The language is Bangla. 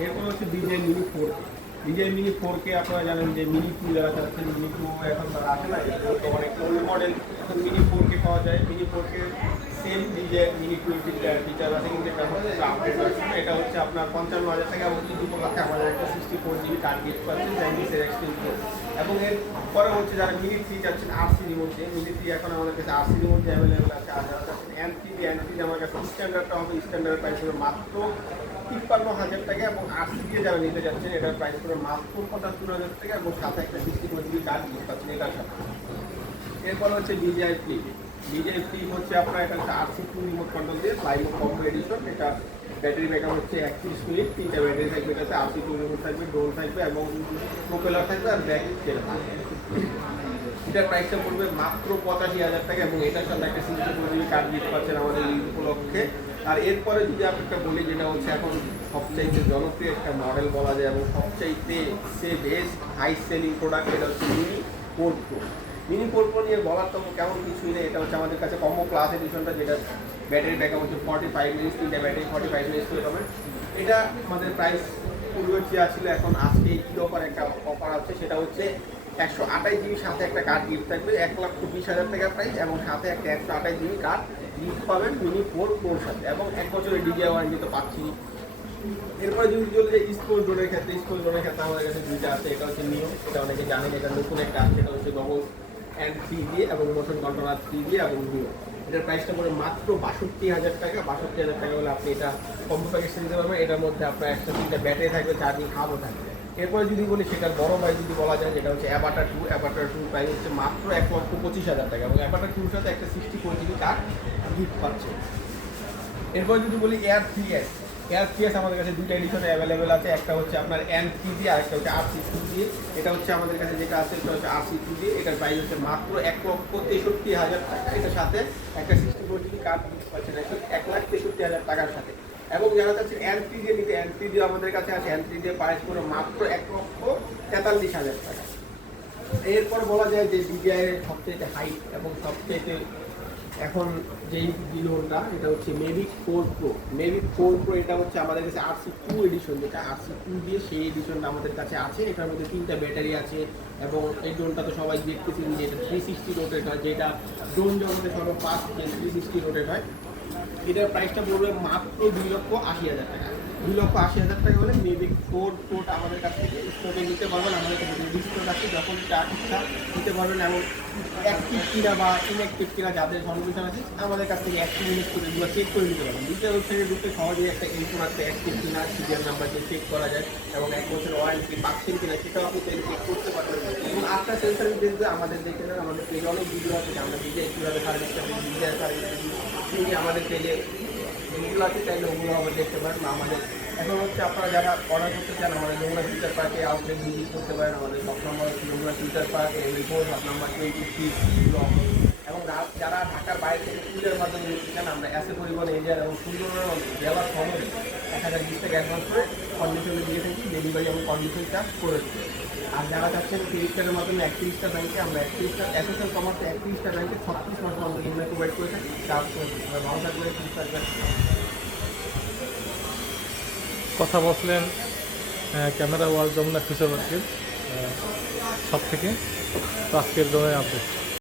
এরপর হচ্ছে DJI mini four DJI mini four আপনারা জানেন যে মিনি টু যারা মিনি টু এখন তারা আসে না এখন মিনি ফোর কে পাওয়া যায়। মিনি ফোর কে এবং এর পরে হচ্ছে যারা মিনি থ্রি চাচ্ছেন আর সি মধ্যে মিনি থ্রি এখন আমাদের কাছে আর সি মধ্যে অ্যাভেলেবেল আছে, আর যারা চাচ্ছেন এন থ্রি এন থ্রি আমার কাছে স্ট্যান্ডার্ডটা হবে স্ট্যান্ডার্ড প্রাইস হবে মাত্র তিপ্পান্ন হাজার টাকা এবং আর সি দিয়ে যারা নিতে যাচ্ছেন এটার প্রাইস হবে মাত্র পঁচাত্তর হাজার টাকা এবং সাথে একটা sixty four GB card gift পাচ্ছেন এটার সাথে। এরপর হচ্ছে ডিজিআই ফ্লিপ ডিজিআই ফ্লিপ হচ্ছে আপনার এটা হচ্ছে আরসি টু রিমোট কন্ট্রোল দিয়ে ফ্লাই মোড কম্বো এডিশন এটা ব্যাটারি ব্যাকআপ হচ্ছে একত্রিশ মিনিট, তিনটা ব্যাটারি থাকবে এটাতে আরসি টু রিমোট থাকবে ড্রোন থাকবে এবং প্রোপেলার থাকবে আর ব্যাক তেল থাকবে। এটার প্রাইসটা পড়বে মাত্র পঁচাশি হাজার টাকা এবং এটার সাথে একটা সিক্সটি ফোর জিবি কার্ড দিতে পারছেন আমাদের এই উপলক্ষে। আর এরপরে যদি একটা বলি যেটা হচ্ছে এখন সবচাইতে জনপ্রিয় একটা মডেল বলা যায় এবং সবচাইতে সে বেস্ট হাই সেলিং প্রোডাক্ট এটা হচ্ছে mini four mini four pro নিয়ে বলার তো কেমন কিছুই নেই। এটা হচ্ছে আমাদের কাছে কম্বো ক্লাস এডিশনটা যেটা ব্যাটারি ব্যাকআপ হচ্ছে ফর্টি ফাইভ মিনিটস তিনটা ব্যাটারি ফর্টি ফাইভ মিনিটস পাবেন এটা আমাদের প্রাইস পূর্বে চেয়ে ছিল এখন আজকে কি অফার একটা অফার আছে। সেটা হচ্ছে একশো আঠাশ জিবি সাথে একটা কার্ড গিফট থাকবে। এক লক্ষ বিশ হাজার টাকা প্রাইস এবং সাথে একটা একশো আঠাশ জিবি কার্ড গিফট পাবেন মিনি ফোর প্রোর সাথে। এবং এক বছরের ডিজিআই ওয়ারেন্টি তো পাচ্ছি এরপরে যদি চলে যায় স্কুল ড্রোনের ক্ষেত্রে স্কুল ড্রোনের ক্ষেত্রে আমাদের কাছে দুইটা আছে। এটা হচ্ছে নিয়ম এটা অনেকে জানেন, এটা নতুন একটা আছে। এটা হচ্ছে গগল অ্যান্ড থ্রি দিয়ে এবং মোশন কন্ট্রোলার থ্রি দিয়ে এবং নিয়ম এটার প্রাইসটা পড়ে মাত্র বাষট্টি হাজার টাকা। বাষট্টি হাজার টাকা হলে আপনি এটা কম্বো প্যাকেজ নিতে পারবেন। এটার মধ্যে আপনার একটা তিনটা ব্যাটারি থাকবে চার্জিং হাবও থাকবে। এরপরে যদি বলি সেটার বড় ভাই যদি বলা যায় যেটা হচ্ছে Avatar two Avatar two price হচ্ছে মাত্র এক লক্ষ পঁচিশ হাজার টাকা এবং অ্যাবাটার টুর সাথে একটা sixty four GB card gift পাচ্ছে। এরপর যদি বলি এয়ার থ্রি এস থ্রি আমাদের কাছে দুইটা এডিশনে অ্যাভেলেবেল আছে। একটা হচ্ছে আপনার এন দিয়ে আর একটা হচ্ছে আর সি টু দিয়ে এটা হচ্ছে আমাদের কাছে যেটা আছে, সেটা হচ্ছে আর সি টু দিয়ে এটার প্রাইস হচ্ছে মাত্র এক লক্ষ তেষট্টি হাজার টাকা। এটার সাথে একটা সিক্সটি ফোর জিবি কার্ড দিতে পারছেন এক লাখ তেষট্টি হাজার টাকার সাথে। এবং যারা চাচ্ছেন এন দিয়ে নিতে এন দিয়ে আমাদের কাছে আছে। এন দিয়ে প্রাইস করে মাত্র এক লক্ষ তেতাল্লিশ হাজার টাকা। এরপর বলা যায় যে ডিজিআই এর সবচেয়ে হাইট এবং সবচেয়ে এখন যেই ডিলোনটা এটা হচ্ছে Mavic four pro Mavic four pro এটা হচ্ছে আমাদের কাছে আরসি টু এডিশন যেটা আরসি টু দিয়ে সেই এডিশনটা আমাদের কাছে আছে। এটার মধ্যে তিনটা ব্যাটারি আছে এবং এই ড্রোনটা তো সবাই দেখতেছেন যে এটা থ্রি সিক্সটি রোটেট হয় যেটা ড্রোন জগতে সর্ব ফার্স্ট থ্রি সিক্সটি রোটেট হয়। এটার প্রাইসটা পড়বে মাত্র দুই লক্ষ আশি হাজার টাকা। দুই লক্ষ আশি হাজার টাকা হলে মেভিক ফোর প্রোটা আমাদের কাছ থেকে স্টোরে নিতে পারবেন আমাদের কাছে ডিসপ্লে আছে যখন যা ইচ্ছা নিতে পারবেন এবং অ্যাক্টিভ কিনা বা ইনঅ্যাক্টিভ কিনা, যাদের কনফিউশন আছে, আমাদের কাছ থেকে অ্যাক্টিভ ইউজ করে এগুলো চেক করে নিতে পারবেন। দুইটা ওয়েবসাইটে ঢুকতে সহজেই একটা ইনফো আছে অ্যাক্টিভ কিনা সিরিয়াল নাম্বার দিয়ে চেক করা যায় এবং এক বছর ওয়ারেন্টি পাচ্ছেন কিনা সেটাও আপনি চেক করতে পারবেন। এবং আফটার সেন্সার দেখবে, আমাদের দেখে আমাদের পেজে অনেক ভিডিও আছে আমরা নিজে কীভাবে সার্ভিস নিজে সার্ভিস আমাদের পেজে যেগুলো আছে চাইলে ওগুলো আবার দেখতে পারেন। আমাদের এখন হচ্ছে আপনারা যারা অর্ডার করতে চান, আমাদের যমুনা ফিউচার পার্কে আউটলেট ভিজিট করতে পারেন, আমাদের সব number Jamuna future park report সব নাম্বার টোয়েন্টি থ্রি যারা ঢাকার বাইরে থেকে কুরিয়ার মাধ্যমে নিতে আমরা এসে পরিবহন এরিয়ার এবং সুন্দরবন জেলার শহরে এক হাজার বিশ টাকা অ্যাডভান্স করে কন্ডিশনে দিয়ে থাকি ডেলিভারি এবং কন্ডিশন চার্জ করে দিই আর যারা চাচ্ছেন ক্রেডিট কার্ডের মাধ্যমে একত্রিশটা ব্যাংকে আমরা একত্রিশটা এসএসএল কমার্সে একত্রিশটা ব্যাংকে ছত্রিশ মাস আমরা ইএমআই প্রোভাইড করে থাকি চার্জ করে ভালো থাকবে সুস্থ থাকবেন। কথা বলছিলেন ক্যামেরা ওয়াল যমুনা পার্কের সব থেকে আজকের জন্য আপডেট।